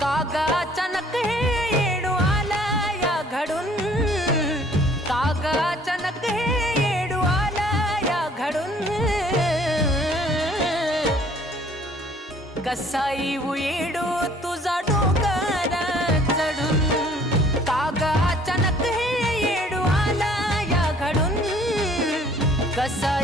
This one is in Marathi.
कागा अचानक हे येडू आला या घडून, कागा अचानक हे येडू आला या घडून, कसा येऊ येडू तुझा डोंगर चढून, कागा अचानक हे येडू आला या घडून, कसा